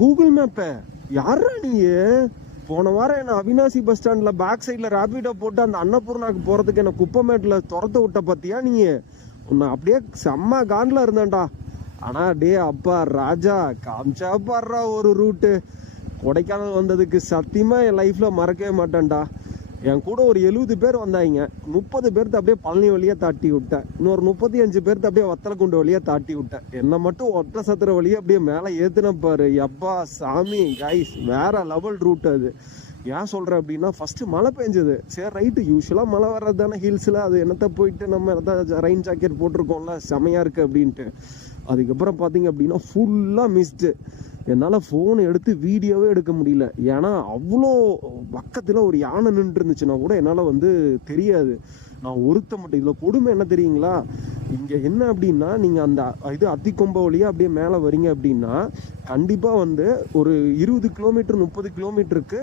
Google மேப்பை யாரா நீ? போன வாரம் என்ன அவினாசி பஸ் ஸ்டாண்ட்ல பேக் சைட்ல ரேபிடோ போட்டு அந்த அன்னபூர்ணாக்கு போறதுக்கு என்ன குப்பமேட்டில் துரத்த விட்ட பத்தியா நீ? உன்னை அப்படியே செம்ம காண்டில் இருந்தேன்டா. ஆனா அப்பா ராஜா காமிச்சா பாடுறா ஒரு ரூட்டு. கொடைக்கானல் வந்ததுக்கு சத்தியமா என் லைஃப்ல மறக்கவே மாட்டேன்டா. என் கூட ஒரு 70 பேர் வந்தாங்க. 30 பேர்த்து அப்படியே பழனி வழியா தாட்டி விட்டேன். இன்னொரு 35 பேர்த்து அப்படியே வத்தலக்குண்டு வழியா தாட்டி விட்டேன். என்னை மட்டும் ஒற்றை சத்திர வழியா அப்படியே மேலே ஏத்துன பாரு. எப்பா சாமி கைஸ், வேற லெவல் ரூட் அது. ஏன் சொல்கிறேன் அப்படின்னா, ஃபஸ்ட்டு மழை பெஞ்சது. சரி ரைட்டு, யூஸ்வலாக மழை வர்றது தானே ஹில்ஸில். அது என்னத்தை போயிட்டு நம்ம ரெயின் ஜாக்கெட் போட்டிருக்கோம்ல, செமையாக இருக்குது அப்படின்ட்டு. அதுக்கப்புறம் பார்த்தீங்க அப்படின்னா ஃபுல்லாக மிஸ்டு. என்னால் ஃபோன் எடுத்து வீடியோவே எடுக்க முடியல. ஏன்னா அவ்வளோ பக்கத்தில் ஒரு யானை நின்று இருந்துச்சுன்னா கூட என்னால் தெரியாது. நான் ஒருத்த மட்டும். இதில் கொடுமை என்ன தெரியுங்களா? இங்கே என்ன அப்படின்னா, நீங்கள் அந்த அத்திக்கொம்ப வழியாக அப்படியே மேலே வரீங்க அப்படின்னா கண்டிப்பாக ஒரு 20 கிலோமீட்டர் 30 கிலோமீட்டருக்கு,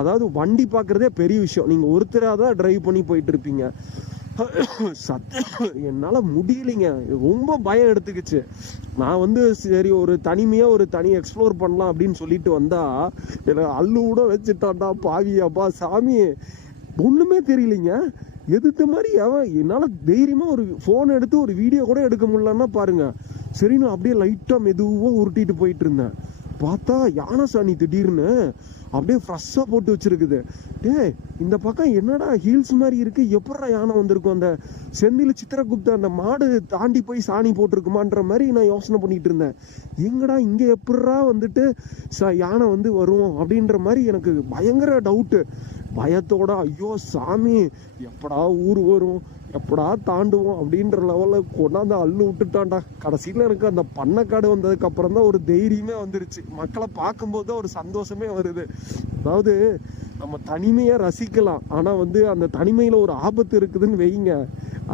அதாவது வண்டி பார்க்குறதே பெரிய விஷயம். நீங்கள் ஒருத்தராக தான் ட்ரைவ் பண்ணி போயிட்டு இருப்பீங்க. என்னால் முடியலைங்க, ரொம்ப பயம் எடுத்துக்கிச்சு. நான் சரி ஒரு தனிமையாக ஒரு தனி எக்ஸ்ப்ளோர் பண்ணலாம் அப்படின்னு சொல்லிட்டு வந்தா என்னை அல்லு கூட வச்சுட்டான்டா பாவியாப்பா சாமி. ஒன்றுமே தெரியலைங்க. எதிர்த்த மாதிரி என்னால் தைரியமாக ஒரு ஃபோன் எடுத்து ஒரு வீடியோ கூட எடுக்க முடியலன்னா பாருங்க. சரி, நான் அப்படியே லைட்டாக மெதுவாக உருட்டிட்டு போயிட்டு இருந்தேன். பார்த்தா யானை சாணி திடீர்னு அப்படியே ஃப்ரெஷ்ஷாக போட்டு வச்சிருக்குது. இந்த பக்கம் என்னடா ஹீல்ஸ் மாதிரி இருக்கு, எப்படா யானை வந்திருக்கும்? அந்த செந்தில் சித்திரகுப்த அந்த மாடு தாண்டி போய் சாணி போட்டிருக்குமான்ற மாதிரி நான் யோசனை பண்ணிட்டு இருந்தேன். எங்கடா இங்கே எப்படா யானை வரும் அப்படின்ற மாதிரி எனக்கு பயங்கர டவுட்டு. பயத்தோட ஐயோ சாமி எப்படா ஊர் வரும், எப்படா தாண்டுவோம் அப்படின்ற லெவலில் கொண்டாந்து அள்ளு விட்டுட்டான்டா. கடைசியில் எனக்கு அந்த பண்ணக்காடு வந்ததுக்கு அப்புறம் தான் ஒரு தைரியமே வந்துருச்சு. மக்களை பார்க்கும்போது தான் ஒரு சந்தோஷமே வருது. அதாவது நம்ம தனிமையை ரசிக்கலாம், ஆனால் அந்த தனிமையில் ஒரு ஆபத்து இருக்குதுன்னு வைங்க,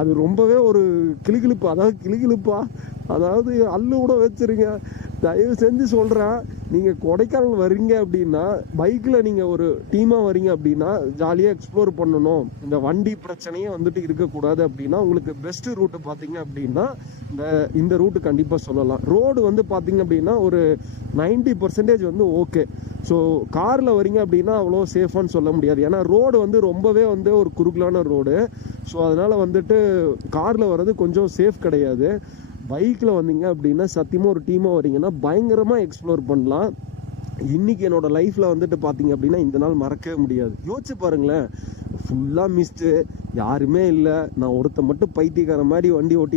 அது ரொம்பவே ஒரு கிளுகிழுப்பு. அதாவது அள்ளு கூட வச்சிருங்க. தயவு செஞ்சு சொல்கிறேன், நீங்கள் கொடைக்கானல் வரீங்க அப்படின்னா பைக்கில் நீங்கள் ஒரு டீமாக வரீங்க அப்படின்னா ஜாலியாக எக்ஸ்ப்ளோர் பண்ணணும். இந்த வண்டி பிரச்சனையே இருக்கக்கூடாது அப்படின்னா உங்களுக்கு பெஸ்ட்டு ரூட்டு பார்த்தீங்க அப்படின்னா இந்த ரூட்டு கண்டிப்பாக சொல்லலாம். ரோடு பார்த்தீங்க அப்படின்னா ஒரு 90% ஓகே. ஸோ காரில் வரீங்க அப்படின்னா அவ்வளோ சேஃபான்னு சொல்ல முடியாது. ஏன்னா ரோடு ரொம்பவே ஒரு குறுகலான ரோடு. ஸோ அதனால் காரில் வர்றது கொஞ்சம் சேஃப் கிடையாது. பைக்கில் வந்தீங்க அப்படின்னா சத்தியமாக ஒரு டீமாக வரீங்கன்னா பயங்கரமாக எக்ஸ்ப்ளோர் பண்ணலாம். இன்றைக்கி என்னோடய லைஃப்பில் பார்த்தீங்க அப்படின்னா இந்த நாள் மறக்கவே முடியாது. யோசிச்சு பாருங்களேன், ஃபுல்லாக மிஸ்டு, யாருமே இல்லை. நான் ஒருத்த மட்டும் பைத்தியக்கார மாதிரி வண்டி ஓட்டிட்டு